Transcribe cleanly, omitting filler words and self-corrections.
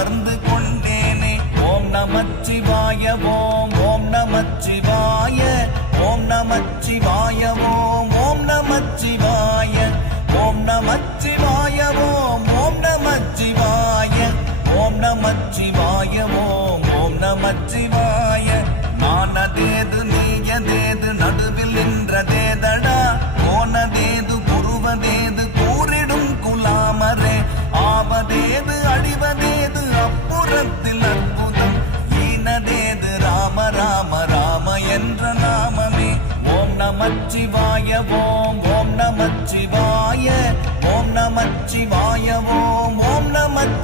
உணர்ந்து கொண்டேனே. ஓம் நமச்சிவாய ஓம் ஓம் நமச்சிவாய ஓம் நமச்சிவாய ஓம் ஓம் நமச்சிவாய ஓம் நமச்சிவாய ஓம் ஓம் நமச்சிவாய ஓம் நமச்சிவாய ஓம் ஓம் நமச்சிவாய. நானதேது நீயதேது நடுவில் நின்றதேதடா, போனதேது புருவதேது கூறிடும் குலாமரே, ஆவதேது அடிவதேது அப்புறத்தில் அற்புதம், ஈனதேது ராம ராம ராம என்ற நாமமே. ஓம் நமச்சிவாய ஓம் ஓம் நமச்சிவாய ஓம் நமச்சிவாய ஓம் ஓம் நமச்சி